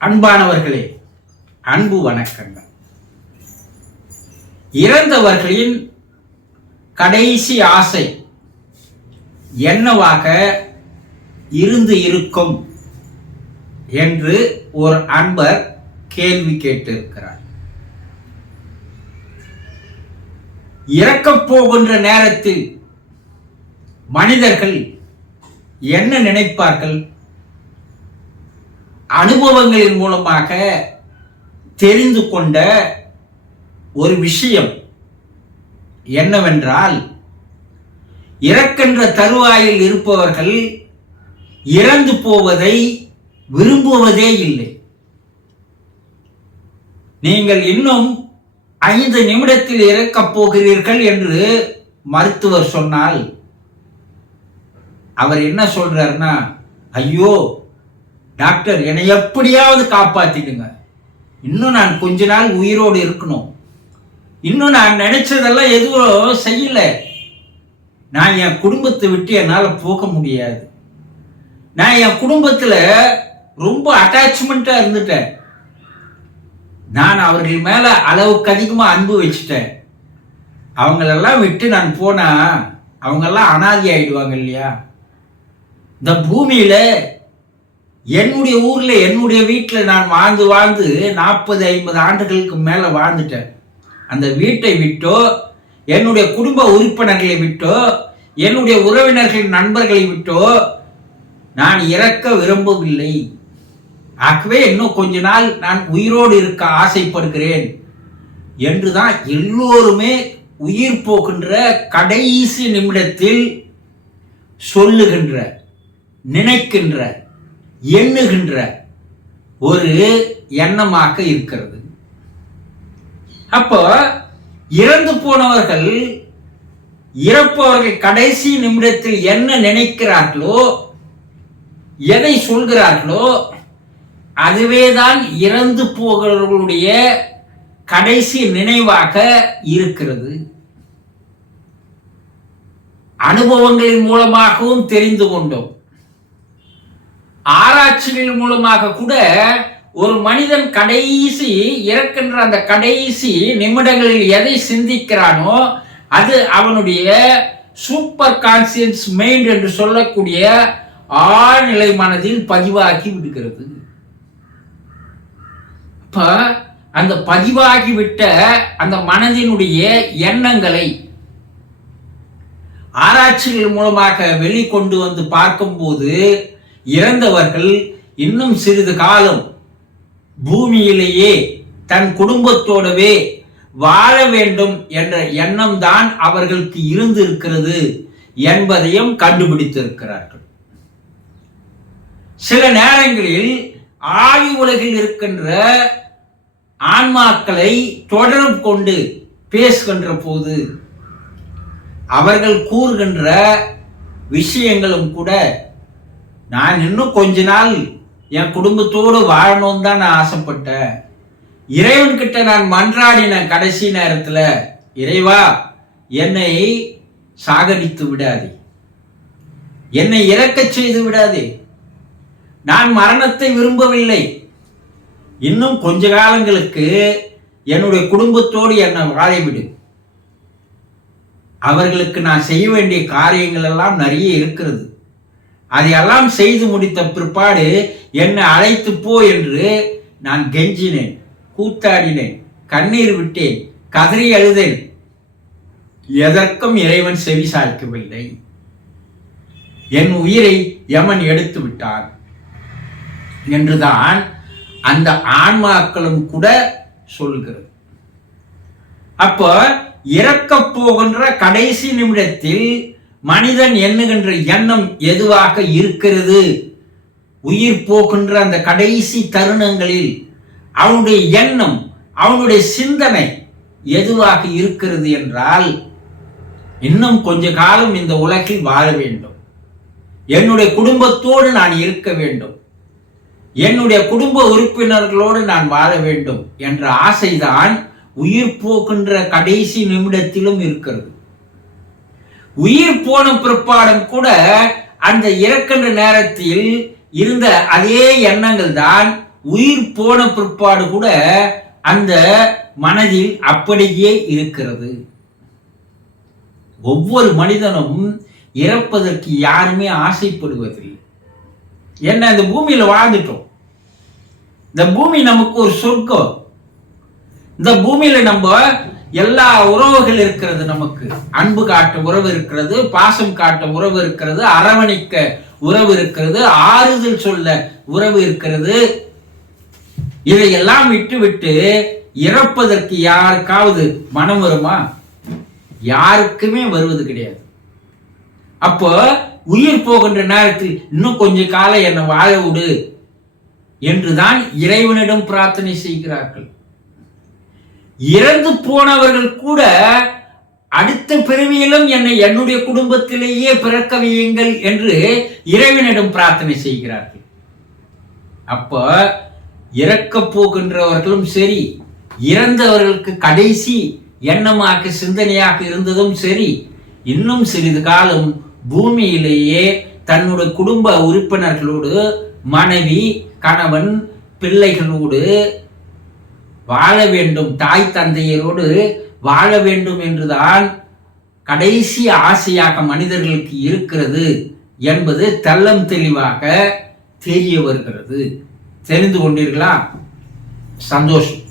அன்பானவர்களே அன்பு வணக்கங்கள். இறந்தவர்களின் கடைசி ஆசை என்னவாக இருந்து இருக்கும் என்று ஒரு அன்பர் கேள்வி கேட்டிருக்கிறார். இறக்கப் போகின்ற நேரத்தில் மனிதர்கள் என்ன நினைப்பார்கள்? அனுபவங்களின் மூலமாக தெரிந்து கொண்ட ஒரு விஷயம் என்னவென்றால் இறக்கின்ற தருவாயில் இருப்பவர்கள் இறந்து போவதை விரும்புவதே இல்லை. நீங்கள் இன்னும் ஐந்து நிமிடத்தில் இறக்கப் போகிறீர்கள் என்று மருத்துவர் சொன்னால் அவர் என்ன சொல்றாருன்னா ஐயோ டாக்டர் என்னை எப்படியாவது காப்பாத்திடுங்க. இன்னும் நான் கொஞ்ச நாள் உயிரோடு இருக்கணும். இன்னும் நான் நினைச்சதெல்லாம் எதுவும் செய்யலை. நான் என் குடும்பத்தை விட்டு என்னால் போக முடியாது. நான் என் குடும்பத்தில் ரொம்ப அட்டாச்மெண்ட்டாக இருந்துட்டேன். நான் அவர்கள் மேலே அளவுக்கு அதிகமாக அன்பு வச்சுட்டேன். அவங்களெல்லாம் விட்டு நான் போனால் அவங்கெல்லாம் அனாதி ஆயிடுவாங்க இல்லையா? இந்த பூமியில் என்னுடைய ஊரில் என்னுடைய வீட்டில் நான் வாழ்ந்து வாழ்ந்து நாற்பது ஐம்பது ஆண்டுகளுக்கு மேலே வாழ்ந்துட்டேன். அந்த வீட்டை விட்டோ என்னுடைய குடும்ப உறுப்பினர்களை விட்டோ என்னுடைய உறவினர்கள் நண்பர்களை விட்டோ நான் இறக்க விரும்பவில்லை. ஆகவே இன்னும் கொஞ்ச நாள் நான் உயிரோடு இருக்க ஆசைப்படுகிறேன் என்று தான் எல்லோருமே உயிர் போகின்ற கடைசி நிமிடத்தில் சொல்லுகின்ற நினைக்கின்ற எண்ணுகின்ற ஒரு எண்ணமாக இருக்கிறது. அப்போ இறந்து போனவர்கள் இறப்பவர்கள் கடைசி நிமிடத்தில் என்ன நினைக்கிறார்களோ எதை சொல்கிறார்களோ அதுவேதான் இறந்து போகிறவர்களுடைய கடைசி நினைவாக இருக்கிறது. அனுபவங்களின் மூலமாகவும் தெரிந்து கொண்டோம். ஆராய்ச்சிகள் மூலமாக கூட ஒரு மனிதன் கடைசி இறக்கின்ற அந்த கடைசி நிமிடங்களில் எதை சிந்திக்கிறானோ அது அவனுடைய சூப்பர் கான்சியன்ஸ் மைண்ட் என்று சொல்லக்கூடிய ஆழ்நிலை மனதில் பதிவாகி விடுகிறது. அப்ப அந்த பதிவாகிவிட்ட அந்த மனதினுடைய எண்ணங்களை ஆராய்ச்சிகள் மூலமாக வெளிக்கொண்டு வந்து பார்க்கும்போது இறந்தவர்கள் இன்னும் சிறிது காலம் பூமியிலேயே தன் குடும்பத்தோடவே வாழ வேண்டும் என்ற எண்ணம் தான் அவர்களுக்கு இருந்து இருக்கிறது என்பதையும் கண்டுபிடித்திருக்கிறார்கள். சில நேரங்களில் ஆவி உலகில் இருக்கின்ற ஆன்மாக்களை தொடர்பு கொண்டு பேசுகின்ற போது அவர்கள் கூறுகின்ற விஷயங்களும் கூட நான் இன்னும் கொஞ்ச நாள் என் குடும்பத்தோடு வாழணும்னு தான் நான் ஆசைப்பட்டேன். இறைவன்கிட்ட நான் மன்றாடின கடைசி நேரத்தில் இறைவா என்னை சாகடித்து விடாதே. என்னை இறக்க செய்து விடாதே. நான் மரணத்தை விரும்பவில்லை. இன்னும் கொஞ்ச காலங்களுக்கு என்னுடைய குடும்பத்தோடு என்னை வாழவிடு அவர்களுக்கு நான் செய்ய வேண்டிய காரியங்கள் எல்லாம் நிறைய இருக்கிறது. அதையெல்லாம் செய்து முடித்த பிற்பாடு என்னை அழைத்து போ என்று நான் கெஞ்சினேன் கூத்தாடினேன் கண்ணீர் விட்டேன் கதறி அழுதேன். எதற்கும் இறைவன் செவி சாய்க்கவில்லை. என் உயிரை யமன் எடுத்து விட்டான். என்றுதான் அந்த ஆன்மாக்களும் கூட சொல்கிறது. அப்போ இறக்கப் போகின்ற கடைசி நிமிடத்தில் மனிதன் எண்ணுகின்ற எண்ணம் எதுவாக இருக்கிறது? உயிர் போகின்ற அந்த கடைசி தருணங்களில் அவனுடைய எண்ணம் அவனுடைய சிந்தனை எதுவாக இருக்கிறது என்றால் இன்னும் கொஞ்ச காலம் இந்த உலகில் வாழ வேண்டும். என்னுடைய குடும்பத்தோடு நான் இருக்க வேண்டும். என்னுடைய குடும்ப உறுப்பினர்களோடு நான் வாழ வேண்டும் என்ற ஆசைதான் உயிர் போகின்ற கடைசி நிமிடத்திலும் இருக்கிறது. உயிர் போன பிற்பாடும் கூட அந்த இறக்கின்ற நேரத்தில் இருந்த அதே எண்ணங்கள் தான் உயிர் போன பிற்பாடு கூட அந்த மனதில் அப்படியே இருக்கிறது. ஒவ்வொரு மனிதனும் இறப்பதற்கு யாருமே ஆசைப்படுவதில்லை. என்ன இந்த பூமியில வாழ்ந்துட்டோம். இந்த பூமி நமக்கு ஒரு சொர்க்கம். இந்த பூமியில நம்ம எல்லா உறவுகள் இருக்கிறது நமக்கு. அன்பு காட்ட உறவு இருக்கிறது பாசம் காட்ட உறவு இருக்கிறது அரவணைக்க உறவு இருக்கிறது ஆறுதல் சொல்ல உறவு இருக்கிறது. இதையெல்லாம் விட்டு விட்டு இறப்பதற்கு யாருக்காவது மனம் வருமா? யாருக்குமே வருவது கிடையாது. அப்போ உயிர் போகின்ற நேரத்தில் இன்னும் கொஞ்ச காலம் என்னை வாழ விடு என்றுதான் இறைவனிடம் பிரார்த்தனை செய்கிறார்கள். இறந்து போனவர்கள் கூட அடுத்த பிறவியிலும் என்னை என்னுடைய குடும்பத்திலேயே பிறக்க வையுங்கள் என்று இறைவனிடம் பிரார்த்தனை செய்கிறார்கள். அப்போ இறக்க போகின்றவர்களும் சரி இறந்தவர்களுக்கு கடைசி எண்ணமாக சிந்தனையாக இருந்ததும் சரி இன்னும் சிறிது காலம் பூமியிலேயே தன்னுடைய குடும்ப உறுப்பினர்களோடு மனைவி கணவன் பிள்ளைகளோடு வாழ வேண்டும். தாய் தந்தையரோடு வாழ வேண்டும் என்றுதான் கடைசி ஆசையாக மனிதர்களுக்கு இருக்கிறது என்பது தெல்லம் தெளிவாக தெரிய வருகிறது. தெரிந்து கொண்டீர்களா? சந்தோஷம்.